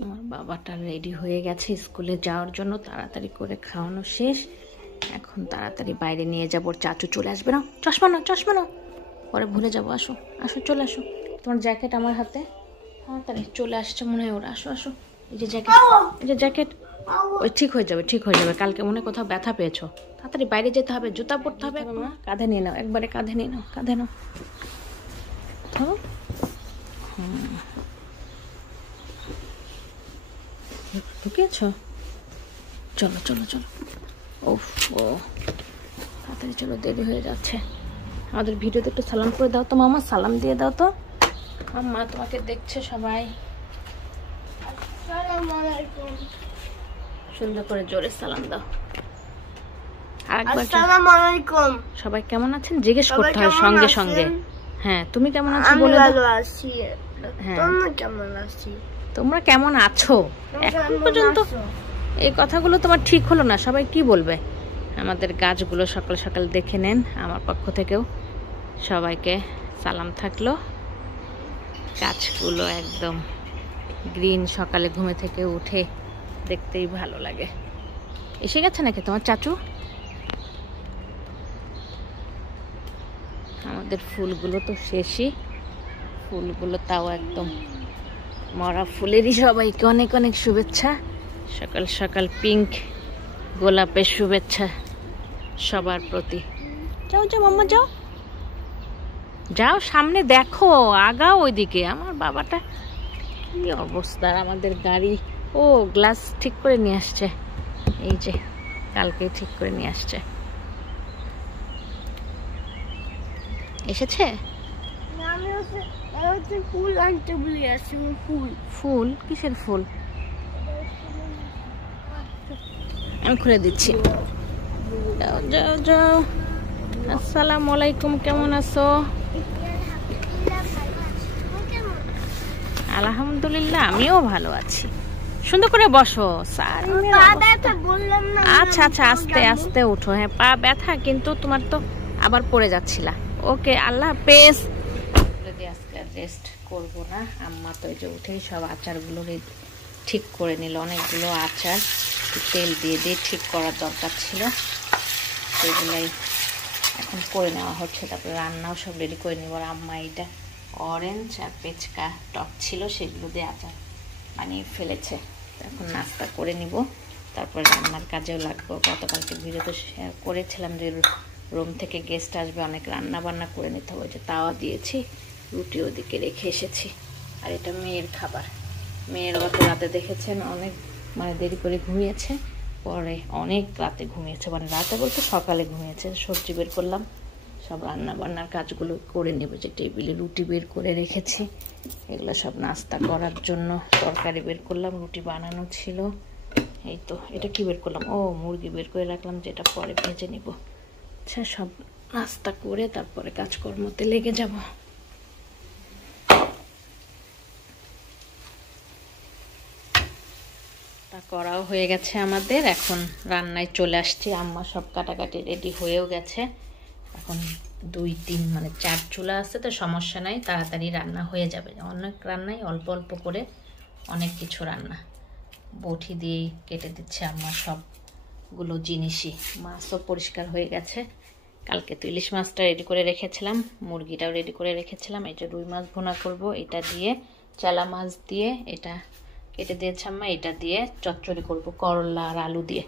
আমার বাবাটা রেডি হয়ে গেছে স্কুলে যাওয়ার জন্য, তাড়াতাড়ি করে খাওয়ানো শেষ। এখন তাড়াতাড়ি বাইরে নিয়ে যাবো। চাচু চলে আসবে না, চশমা নাও, চশমা নাও, পরে ভুলে যাবো। আসো আসো, চলে আসো। তোমার জ্যাকেট আমার হাতে, তাড়াতাড়ি চলে আসছে মনে হয় ওরা। আসো আসো, এই যে জ্যাকেট, এই যে জ্যাকেট। ওই ঠিক হয়ে যাবে, ঠিক হয়ে যাবে। কালকে মনে কোথাও ব্যথা পেয়েছো, তাড়াতাড়ি বাইরে যেতে হবে, জুতা পরতে হবে। মা কাঁধে নিয়ে নাও, একবারে কাঁধে নিয়ে নাও, কাঁধে নাও। তো ঢুকেছ, চলো চলো চলো। ওফ, ও তাড়াতাড়ি চলো, দেরি হয়ে যাচ্ছে। আমাদের ভিডিওতে একটু সালাম করে দাও তো মামা, সালাম দিয়ে দাও তো। আম্মা তোমাকে দেখছে সবাই। সুন্দর করে জোরে সালাম দাও। আসসালামু আলাইকুম। সবাই কেমন আছেন জিজ্ঞেস করতে হয় সঙ্গে সঙ্গে। হ্যাঁ, তুমি কেমন আছো বলে দাও। ভালো আছি। তোমরা কেমন আছো? তোমরা কেমন আছো? এখন পর্যন্ত এই কথাগুলো তোমার ঠিক হলো না, সবাই কি বলবে? আমাদের গাছগুলো সকাল সকাল দেখে নেন, আমার পক্ষ থেকেও সবাইকে সালাম থাকলো। গাছগুলো একদম গ্রিন, সকালে ঘুমে থেকে উঠে দেখতেই ভালো লাগে। এসে গেছে নাকি তোমার চাচু? আমাদের ফুলগুলো তো শেষই, ফুলগুলো তাও একদম মরা ফুলেরই। সবাইকে অনেক অনেক শুভেচ্ছা। সকাল সকাল পিঙ্ক গোলাপের শুভেচ্ছা সবার প্রতি। যাও যাও মাম্মা, যাও যাও, সামনে দেখো, আগাও ওইদিকে। আমার বাবাটা কি অবস্থা। আমাদের গাড়ি, ও গ্লাস ঠিক করে নিয়ে আসছে, এই যে কালকে ঠিক করে নিয়ে আসছে। এসেছে ফুল আনতে বলে আসি। ফুল, ফুল কিসের ফুল? আমি খুলে দিচ্ছি। যাও যাও যাও। আসসালামু আলাইকুম, কেমন আছো? আলহামদুলিল্লাহ, আমিও ভালো আছি। সুন্দর করে বসো। আচ্ছা আচ্ছা, আস্তে আস্তে উঠো। হ্যাঁ, পা ব্যথা কিন্তু তোমার, তো আবার পড়ে যাচ্ছিলা। ওকে, আল্লাহ হাফেজ। আজকে রেস্ট করবো না। আম্মা তো এই যে উঠেই সব আচারগুলো ঠিক করে নিল। অনেকগুলো আচার তেল দিয়ে দিয়ে ঠিক করার দরকার ছিল, সেগুলাই এখন করে নেওয়া হচ্ছে। তারপরে রান্নাও সব রেডি করে নিব। আর আম্মা এইটা অরেঞ্জ আর পেঁচকা টক ছিল, সেগুলো দিয়ে আচার বানিয়ে ফেলেছে। এখন নাস্তা করে নিব, তারপরে রান্নার কাজেও লাগবো। গতকালকে ভিডিওতে শেয়ার করেছিলাম যে রুম থেকে গেস্ট আসবে, অনেক রান্না বান্না করে নিতে হবে। যে তাওয়া দিয়েছি, রুটি ওদিকে রেখে এসেছি। আর এটা মেয়ের খাবার। মেয়ের গত রাতে দেখেছেন অনেক দেরি করে ঘুমিয়েছে, পরে অনেক রাতে ঘুমিয়েছে, রাতে বলতে সকালে ঘুমিয়েছে। সবজি বের করলাম, সব রান্না বান্নার কাজগুলো করে নেব। যে টেবিলে রুটি বের করে রেখেছি, এগুলো সব নাস্তা করার জন্য। তরকারি বের করলাম, রুটি বানানো ছিল। এই তো এটা কি বের করলাম, ও মুরগি বের করে রাখলাম, যেটা পরে ভেজে নিব। আচ্ছা, সব নাস্তা করে তারপরে কাজকর্মতে লেগে যাব। করাও হয়ে গেছে আমাদের, এখন রান্নায় চলে আসছি। আম্মা সব কাটাকাটি রেডি হয়েও গেছে। এখন 2-3 4 চুলা আছে, তো সমস্যা নাই, তাড়াতাড়ি রান্না হয়ে যাবে। অনেক রান্নাই অল্প অল্প করে অনেক কিছু রান্না। বটি দিয়েই কেটে দিচ্ছে আম্মা সবগুলো জিনিসই। মাছও পরিষ্কার হয়ে গেছে। কালকে তো ইলিশ মাছটা রেডি করে রেখেছিলাম, মুরগিটাও রেডি করে রেখেছিলাম। এই যে রুই মাছ ভুনা করব, এটা দিয়ে চেলা মাছ দিয়ে এটা কেটে দিয়েছে আম্মা। এটা দিয়ে চচ্চড়ি করব, করলা আর আলু দিয়ে।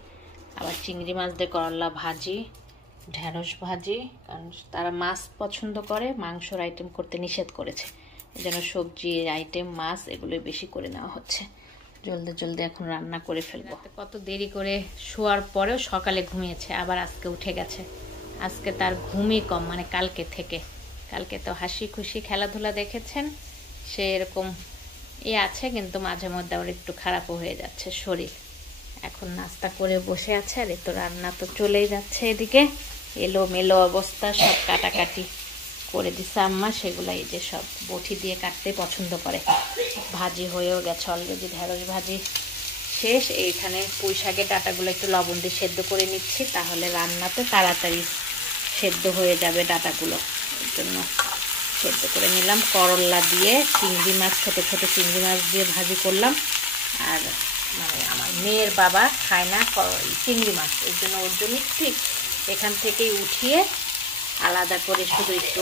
আবার চিংড়ি মাছ দিয়ে করলা ভাজি, ঢেঁড়স ভাজি। কারণ তারা মাছ পছন্দ করে, মাংসর আইটেম করতে নিষেধ করেছে। এই জন্য সবজি আইটেম, মাছ এগুলোই বেশি করে নেওয়া হচ্ছে। জলদি জলদি এখন রান্না করে ফেলবো। কত দেরি করে শোয়ার পরেও সকালে ঘুমিয়েছে, আবার আজকে উঠে গেছে। আজকে তার ঘুমই কম, কালকে থেকে। কালকে তো হাসি খুশি খেলাধুলা দেখেছেন, সে এরকম আছে, কিন্তু মাঝে মধ্যে আবার একটু খারাপও হয়ে যাচ্ছে শরীর। এখন নাস্তা করে বসে আছে। আর তো রান্না তো চলেই যাচ্ছে এদিকে, এলো মেলো অবস্থা। সব কাটাকাটি করে দিছে আম্মা, সেগুলো এই যে সব বটি দিয়ে কাটতে পছন্দ করে। ভাজি হয়েও গেছে অলরেডি, ঢেঁড়স ভাজি শেষ। এইখানে পুঁই শাকের ডাঁটাগুলো একটু লবণ দিয়ে সেদ্ধ করে নিচ্ছি, তাহলে রান্নাতে তাড়াতাড়ি সেদ্ধ হয়ে যাবে ডাঁটাগুলো। এর জন্য সেদ্ধ করে নিলাম। করলা দিয়ে চিংড়ি মাছ, ছোট ছোট চিংড়ি মাছ দিয়ে ভাজি করলাম। আর মানে আমার মেয়ের বাবা খায় না চিংড়ি মাছ, এর জন্য ওর জন্য ঠিক এখান থেকেই উঠিয়ে আলাদা করে শুধু একটু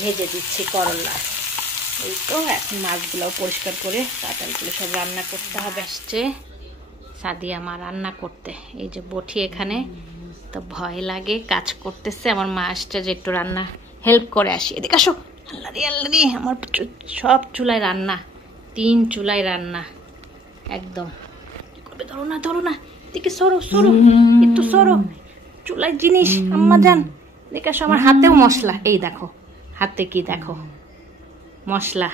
ভেজে দিচ্ছি করলা। এই তো এখন মাছগুলোও পরিষ্কার করে তাড়াতাড়ি করে সব রান্না করতে হবে। আসছে সাদিয়া মা রান্না করতে, এই যে বটি এখানে, তো ভয় লাগে কাজ করতেছে। আমার মা আসছে যে একটু রান্না হেল্প করে আসি। এদিকে আসো, আল্লাহ রে আল্লাহ রে, আমার সব চুলায় রান্না, 3 চুলায় রান্না একদম। কি করবে, ধরো না ধরো না, এদিকে সরো সরো, একটু সরো, চুলায় জিনিস আম্মা জান। দেখে আসো, আমার হাতেও মশলা, এই দেখো হাতে কি দেখো মশলা।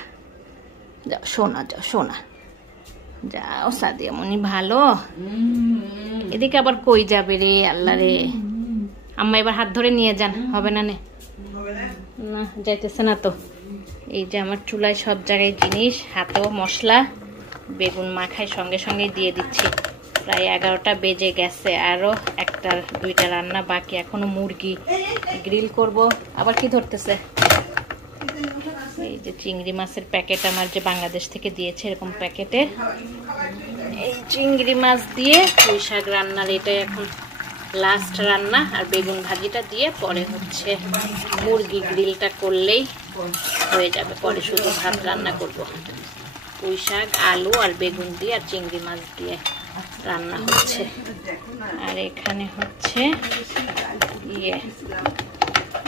যাও সোনা, যাও সোনা, যাও সাদিয়া মনি ভালো। এদিকে আবার কই যাবে রে আল্লাহ রে, আম্মা এবার হাত ধরে নিয়ে যান, হবে না না যাইতেছে না তো। এই যে আমার চুলায় সব জায়গায় জিনিস, হাতেও মশলা, বেগুন মাখায় সঙ্গে সঙ্গে দিয়ে দিচ্ছি। প্রায় 11টা বেজে গেছে, আরো 1-2টা রান্না বাকি, এখনো মুরগি গ্রিল করব। আবার কি ধরতেছে, এই যে চিংড়ি মাছের প্যাকেট আমার যে বাংলাদেশ থেকে দিয়েছে এরকম প্যাকেটের, এই চিংড়ি মাছ দিয়ে পুঁই শাক রান্নার এটাই এখন লাস্ট রান্না। আর বেগুন ভাজিটা দিয়ে পরে হচ্ছে মুরগি গ্রিলটা করলেই হয়ে যাবে, পরে শুধু ভাত রান্না করব। পুঁই শাক, আলু আর বেগুন দিয়ে আর চিংড়ি মাছ দিয়ে রান্না হচ্ছে। আর এখানে হচ্ছে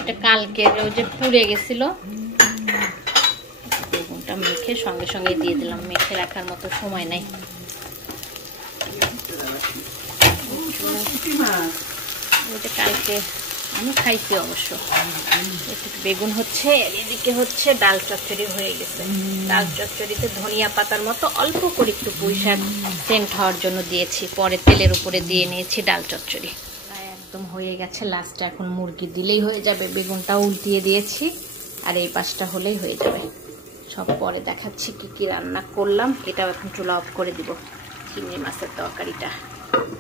এটা কালকে ওই যে পুড়ে গেছিল, বেগুনটা মেখে সঙ্গে সঙ্গে দিয়ে দিলাম, মেখে রাখার মতো সময় নাই। ওইটা কালকে আমি খাইছি অবশ্য। বেগুন হচ্ছে, এদিকে হচ্ছে ডাল চচ্চড়ি হয়ে গেছে। ডাল চচ্চড়িতে ধনিয়া পাতার মতো অল্প করে একটু পুঁই শাক সেন্ট হওয়ার জন্য দিয়েছি, পরে তেলের উপরে দিয়ে নিয়েছি ডাল চচ্চড়ি। একদম হয়ে গেছে, লাস্টে এখন মুরগি দিলেই হয়ে যাবে। বেগুনটাও উল্টিয়ে দিয়েছি, আর এই পাশটা হলেই হয়ে যাবে। সব পরে দেখাচ্ছি কি কি রান্না করলাম। এটাও এখন চুলা অফ করে দিব, চিংড়ি মাছের তরকারিটা।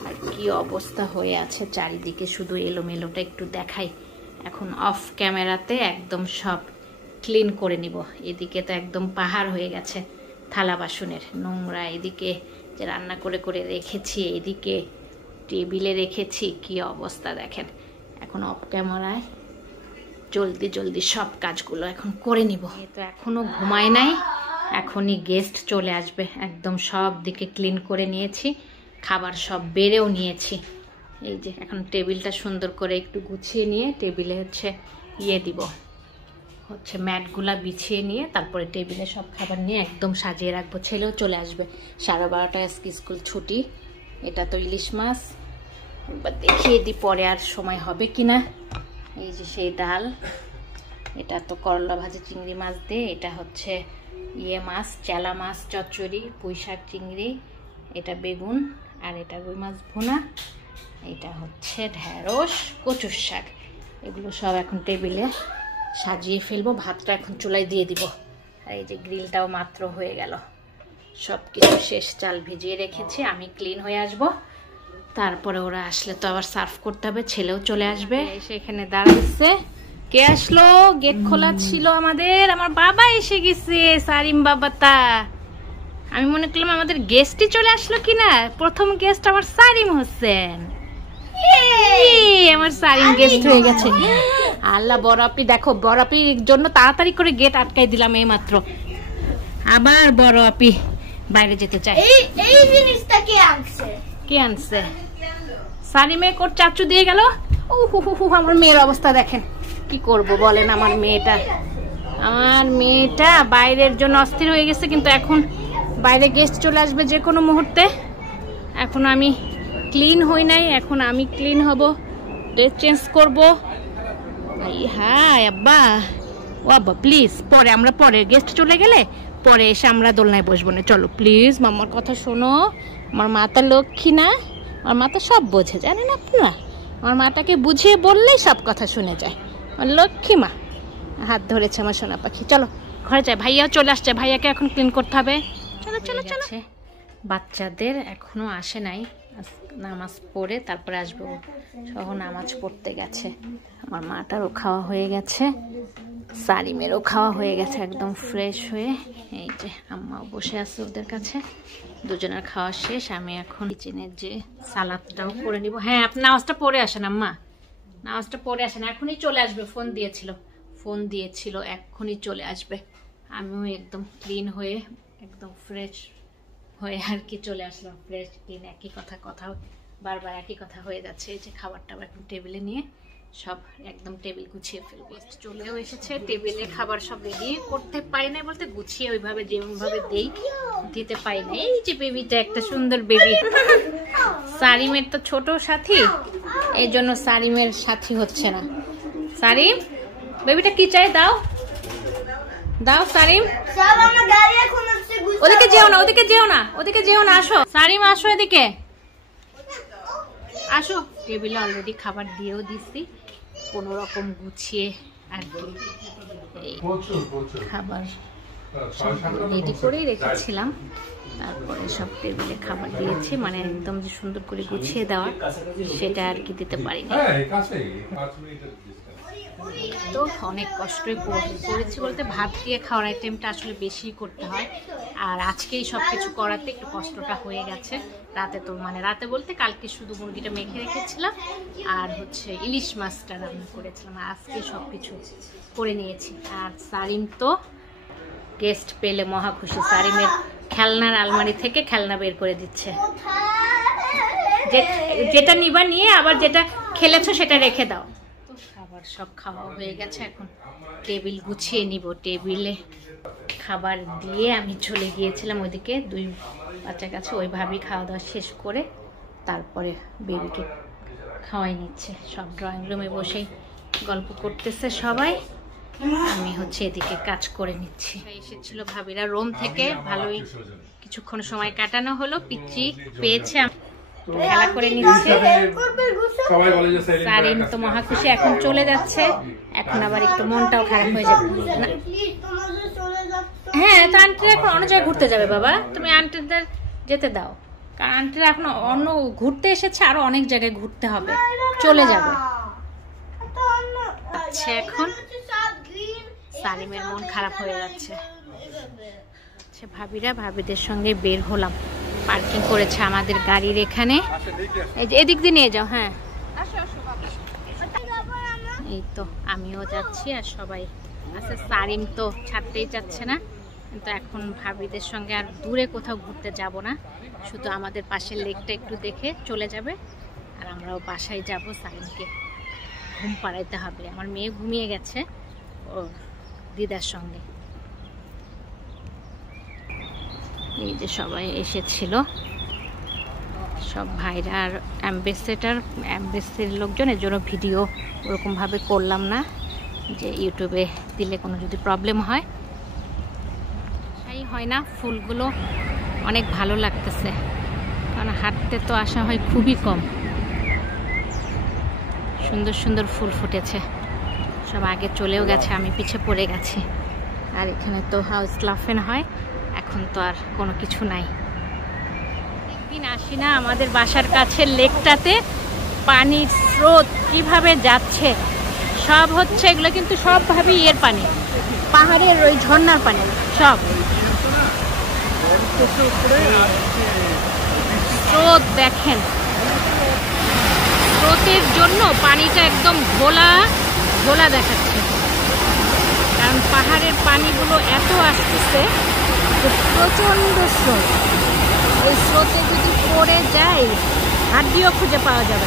আর কি অবস্থা হয়ে আছে চারিদিকে, শুধু এলোমেলোটা একটু দেখাই। এখন অফ ক্যামেরাতে একদম সব ক্লিন করে নিব। এদিকে তো একদম পাহাড় হয়ে গেছে থালা বাসনের নোংরা, এদিকে যে রান্না করে করে রেখেছি, এদিকে টেবিলে রেখেছি, কি অবস্থা দেখেন। এখন অফ ক্যামেরায় জলদি জলদি সব কাজগুলো এখন করে নিব। তো এখনো ঘুমায় নাই, এখনই গেস্ট চলে আসবে। একদম সব দিকে ক্লিন করে নিয়েছি, খাবার সব বেড়েও নিয়েছি। এই যে এখন টেবিলটা সুন্দর করে একটু গুছিয়ে নিয়ে টেবিলে হচ্ছে দিব, হচ্ছে ম্যাটগুলা বিছিয়ে নিয়ে তারপরে টেবিলে সব খাবার নিয়ে একদম সাজিয়ে রাখবো। ছেলেও চলে আসবে 12:30 আজকে স্কুল ছুটি। এটা তো ইলিশ মাছ, এবার দেখিয়ে দিই পরে আর সময় হবে কিনা। এই যে সেই ডাল, এটা তো করলা ভাজি চিংড়ি মাছ দিয়ে, এটা হচ্ছে মাছ চেলা মাছ চচ্চড়ি, পুঁই শাক চিংড়ি, এটা বেগুন, আর এটা রুই মাছ ভুনা, এটা হচ্ছে ঢেঁড়স কচুর শাক। এগুলো সব এখন টেবিলে সাজিয়ে ফেলবো। ভাতটা এখন চুলায় দিয়ে দিব। আর এই যে গ্রিলটাও মাত্র হয়ে গেল, সব কিছু শেষ, চাল ভিজিয়ে রেখেছি। আমি ক্লিন হয়ে আসব, তারপরে ওরা আসলে তো আবার সার্ভ করতে হবে। ছেলেও চলে আসবে, এসে এখানে দাঁড়াচ্ছে। কে আসলো? গেট খোলা ছিল আমাদের, আমার বাবা এসে গেছে, সারিম বাবাতা। আমি মনে করলাম আমাদের গেস্টই চলে আসলো কিনা। প্রথম গেস্ট আমার সারিম হোসেন, আমার সারিম গেস্ট হয়ে গেছে। আল্লাহ, বড় আপি দেখো, বড় আপির জন্য তাড়াতাড়ি করে গেট আটকাই দিলাম এই মাত্র। আবার বড় আপি বাইরে যেতে চাই। এই জিনিসটা কে আনছে? কে আনছে? সারিমে কোট চাচু দিয়ে গেল। আমার মেয়ের অবস্থা দেখেন, কি করব বলেন। আমার মেয়েটা বাইরের জন্য অস্থির হয়ে গেছে, কিন্তু এখন বাইরে গেস্ট চলে আসবে যে কোনো মুহূর্তে। এখন আমি ক্লিন হই নাই, এখন আমি ক্লিন হব, ড্রেস চেঞ্জ করবো। হাই আব্বা, ও আব্বা প্লিজ, পরে আমরা পরে গেস্ট চলে গেলে পরে এসে আমরা দোলনায় বসবো না। চলো প্লিজ, মামার কথা শোনো। আমার মাতা লক্ষ্মী না, আমার মাতা সব বোঝে, জানেন আপনারা। আমার মাটাকে বুঝিয়ে বললেই সব কথা শুনে যায়। আমার লক্ষ্মী মা হাত ধরেছে আমার সোনা পাখি। চলো ঘরে যাই, ভাইয়াও চলে আসছে, ভাইয়াকে এখন ক্লিন করতে হবে। চলো চলো চলো। বাচ্চাদের এখনো আসে নাই, নামাজ পড়ে তারপরে আসবে, সহ নামাজ পড়তে গেছে। আমার মাটারও খাওয়া হয়ে গেছে, সারিমেরও খাওয়া হয়ে গেছে একদম ফ্রেশ হয়ে। এই যে আম্মাও বসে আছে ওদের কাছে, দুজনের খাওয়া শেষ। আমি এখন কিচেনের যে সালাদটাও করে নিব। হ্যাঁ, আপনি নামাজটা পড়ে আসেন আম্মা, নামাজটা পড়ে আসেন, এখনই চলে আসবে। ফোন দিয়েছিল এখনই চলে আসবে। আমিও একদম ক্লিন হয়ে একদম ফ্রেশ হয়ে আর কি চলে আসলাম। ফ্রেশ ক্লিন একই কথা বারবার একই কথা হয়ে যাচ্ছে। এই যে খাবারটা এখন টেবিলে নিয়ে সব একদম টেবিল গুছিয়ে ফেলবো। চলেও এসেছে, টেবিলে খাবার সব রেডি করতে পারি না বলতে, গুছিয়ে ওইভাবে যেভাবে দিতে পারি না। এই যে বেবিটা, একটা সুন্দর বেবি, সারিমের তো ছোট সাথী, এই জন্য সারিমের সাথী হচ্ছে না। সারিম, বেবিটা কি চাই দাও সারিম। ওদিকে যেও না, আসো সারিম, আসো এদিকে আসো। টেবিলে অলরেডি খাবার দিয়েও দিচ্ছি, কোনো রকম গুছিয়ে আর কি খাবার রেডি করেই রেখেছিলাম। তারপরে সব টেবিলে খাবার দিয়েছি, মানে একদম যে সুন্দর করে গুছিয়ে দেওয়া সেটা আর কি দিতে পারিনি। তো অনেক কষ্টই করেছি বলতে, ভাত দিয়ে খাওয়ার আইটেমটা আসলে বেশি করতে হয়, আর আজকেই সব কিছু করাতে একটু কষ্টটা হয়ে গেছে। রাতে তো মানে রাতে বলতে কালকে শুধু মুরগিটা মেখে রেখেছিলাম আর হচ্ছে ইলিশ মাছটা রান্না করেছিলাম, আর আজকে সব কিছু করে নিয়েছি। আর সারিম তো গেস্ট পেলে মহা খুশি, সারিমের খেলনার আলমারি থেকে খেলনা বের করে দিচ্ছে, যেটা নিবা নিয়ে আবার যেটা খেলেছো সেটা রেখে দাও। তো খাবার সব খাওয়া হয়ে গেছে, এখন টেবিল গুছিয়ে নিব। টেবিলে খাবার দিয়ে আমি চলে গিয়েছিলাম ওইদিকে দুই বাচ্চার কাছে, ওইভাবেই খাওয়া দাওয়া শেষ করে তারপরে বেবিকে খাওয়াই নিচ্ছে। সব ড্রয়িং রুমে বসেই গল্প করতেছে সবাই, আমি হচ্ছে এদিকে কাজ করে নিচ্ছি। এসেছিল ভাবিরা রোম থেকে, ভালোই কিছুক্ষণ সময় কাটানো হলো। পিচ্চি পেয়েছে, খেলা করে নিচ্ছে। সারিম তো মহা খুশি, এখন চলে যাচ্ছে। এখন আবার একটু মনটাও খারাপ হয়ে যাবে। হ্যাঁ, তো আন্টিরা এখন অন্য জায়গায় ঘুরতে যাবে বাবা, তুমি আন্টিদের যেতে দাও, কারণ আন্টিরা এখন অন্য ঘুরতে এসেছে, আরো অনেক জায়গায় ঘুরতে হবে, চলে যাবে। আচ্ছা, এখন সারিমের মন খারাপ হয়ে যাচ্ছে। আচ্ছা, ভাবিদের সঙ্গে বের হলাম, পার্কিং করেছে আমাদের গাড়ির এখানে। এদিক দিয়ে নিয়ে যাও। হ্যাঁ, এই তো আমিও যাচ্ছি আর সবাই আছে। সারিম তো ছাড়তেই চাচ্ছে না, কিন্তু এখন ভাবিদের সঙ্গে আর দূরে কোথাও ঘুরতে যাব না, শুধু আমাদের পাশের লেকটা একটু দেখে চলে যাবে, আর আমরাও বাসায় যাব। সারিমকে ঘুম পাড়াইতে হবে, আমার মেয়ে ঘুমিয়ে গেছে ওর দিদার সঙ্গে। এই যে সবাই এসেছিল, সব ভাইরা আর অ্যাম্বাসির লোকজন, এর জন্য ভিডিও ওরকমভাবে করলাম না, যে ইউটিউবে দিলে কোনো যদি প্রবলেম হয়। তাই হয় না, ফুলগুলো অনেক ভালো লাগতেছে, কারণ হাঁটতে তো আসা হয় খুবই কম। সুন্দর সুন্দর ফুল ফুটেছে, সব আগে চলেও গেছে, আমি পিছে পড়ে গেছি। আর এখানে তো হাউস লাফেন হয়, এখন তো আর কোনো কিছু নাই। একদিন আসি না আমাদের বাসার কাছে লেকটাতে, পানির স্রোত কিভাবে যাচ্ছে, সব হচ্ছে এগুলো কিন্তু সব ভাবে ইয়ের পানি, পাহাড়ের ওই ঝর্ণার পানি সব। স্রোত দেখেন, স্রোতের জন্য পানিটা একদম ঘোলা ঘোলা দেখাচ্ছে, কারণ পাহাড়ের পানিগুলো এত আসতেছে, প্রচন্ড স্রোত। ওই স্রোতে যদি পড়ে যায় হাড্ডিও খুঁজে পাওয়া যাবে।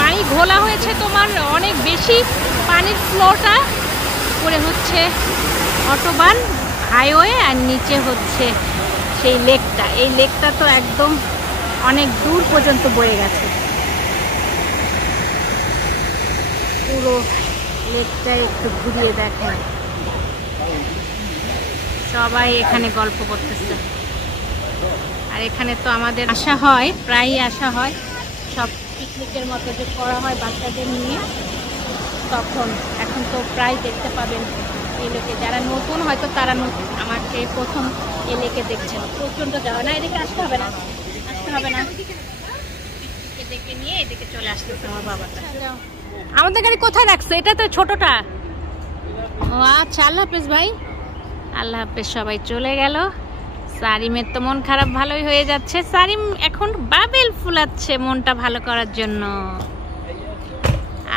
পানি ঘোলা হয়েছে তোমার অনেক বেশি, পানির ফ্লোটা উপরে হচ্ছে অটোবান হাইওয়ে, আর নিচে হচ্ছে সেই লেকটা। এই লেকটা তো একদম অনেক দূর পর্যন্ত বয়ে গেছে, পুরো লেকটা একটু ঘুরিয়ে দেখেন। সবাই এখানে গল্প করতেছে, আর এখানে তো আমাদের আসা হয়, প্রায়ই আসা হয়, সব পিকনিকের মতো যে করা হয় বাচ্চাদের নিয়ে, তখন এখন তো প্রায় দেখতে পাবেন এই লোকে যারা নতুন হয়তো তারা নতুন, আমাকে প্রথম এই লেকে দেখছেন। প্রচণ্ড যাওয়া না, এদিকে আসতে হবে না, আসতে হবে না, এদিকে নিয়ে এদিকে চলে আসতেছে আমার বাবাটা। আমাদের গাড়ি কোথায় রাখছে? এটা তো ছোটটা। ও আচ্ছা, আল্লাহ হাফেজ ভাই, আল্লাহ হাফেজ। সবাই চলে গেল। সারিমের তো মন খারাপ ভালোই হয়ে যাচ্ছে। সারিম এখন বাবেল ফুলাচ্ছে মনটা ভালো করার জন্য।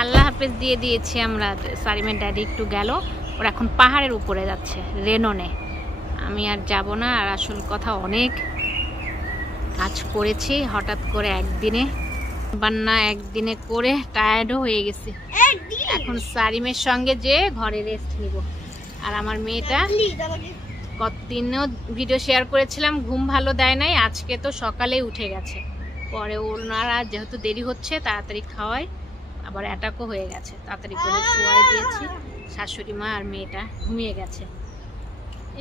আল্লাহ হাফেজ দিয়ে দিয়েছি আমরা। সারিমের ড্যাডি একটু গেল, ওরা এখন পাহাড়ের উপরে যাচ্ছে রেননে। আমি আর যাব না। আর আসল কথা, অনেক কাজ করেছি হঠাৎ করে একদিনে, বান্না একদিনে করে টায়ার্ডও হয়ে গেছি। এখন সারিমের সঙ্গে যে ঘরে রেস্ট নিব। আর আমার মেয়েটা কতদিনও ভিডিও শেয়ার করেছিলাম, ঘুম ভালো দেয় নাই, আজকে তো সকালেই উঠে গেছে। পরে ওনারা যেহেতু দেরি হচ্ছে তাড়াতাড়ি খাওয়ায়, আবার অ্যাটাকও হয়ে গেছে, তাড়াতাড়ি করে শোয়াই দিয়েছি। শাশুড়ি মা আর মেয়েটা ঘুমিয়ে গেছে।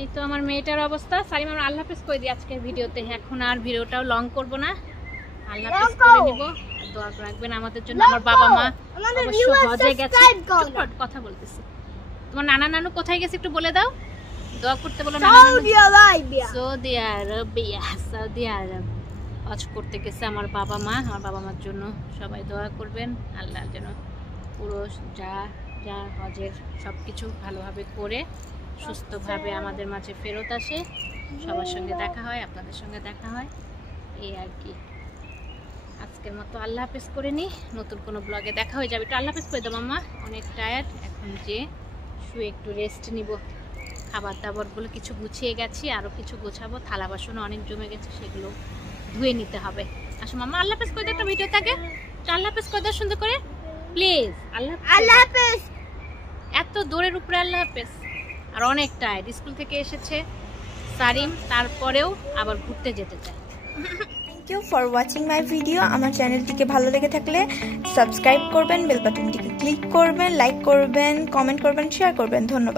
এই তো আমার মেয়েটার অবস্থা। সারিম, আমরা আল্লাহ হাফেজ করে দিই আজকের ভিডিওতে। এখন আর ভিডিওটাও লং করব না, আল্লাহ হাফেজ করে নিব। দোয়া রাখবেন আমাদের জন্য। আমার বাবা মা অবশ্য হজে গেছে। কথা বলতেছি। তোমার নানা নানু কোথায় গেছে একটু বলে দাও। দোয়া করতে বলো। সৌদি আরবিয়া, সৌদি আরব হজ করতে গেছে আমার বাবা মা। আমার বাবা মার জন্য সবাই দোয়া করবেন, আল্লাহ যেন পুরো যা যা হজের সব কিছু ভালোভাবে করে সুস্থভাবে আমাদের মাঝে ফেরত আসে, সবার সঙ্গে দেখা হয়, আপনাদের সঙ্গে দেখা হয়, এই আর কি। আজকের মতো আল্লাহ হাফেজ করে নিই, নতুন কোনো ব্লগে দেখা হয়ে যাবে। একটু আল্লাহ হাফেজ করে দাও মাম্মা, অনেক টায়ার্ড। এখন যে শুয়ে একটু রেস্ট নিব। খাবার দাবারগুলো কিছু গুছিয়ে গেছি, আরও কিছু গোছাবো। থালা বাসনও অনেক জমে গেছে, সেগুলো ধুয়ে নিতে হবে। আসো মাম্মা, আল্লাহ হাফেজ করে দাও। একটা ভিডিও থাকে, আল্লাহ হাফেজ করে দাও সুন্দর করে প্লিজ। আল্লাহ হাফেজ। এত দূরের উপরে আল্লাহ হাফেজ। আর অনেক টায়ার্ড, স্কুল থেকে এসেছে সারিম, তারপরেও আবার ঘুরতে যেতে চায়। Thank you for watching my video. আমার চ্যানেলটিকে ভালো লেগে থাকলে সাবস্ক্রাইব করবেন, বেল বাটনটিকে ক্লিক করবেন, লাইক করবেন, কমেন্ট করবেন, শেয়ার করবেন। ধন্যবাদ।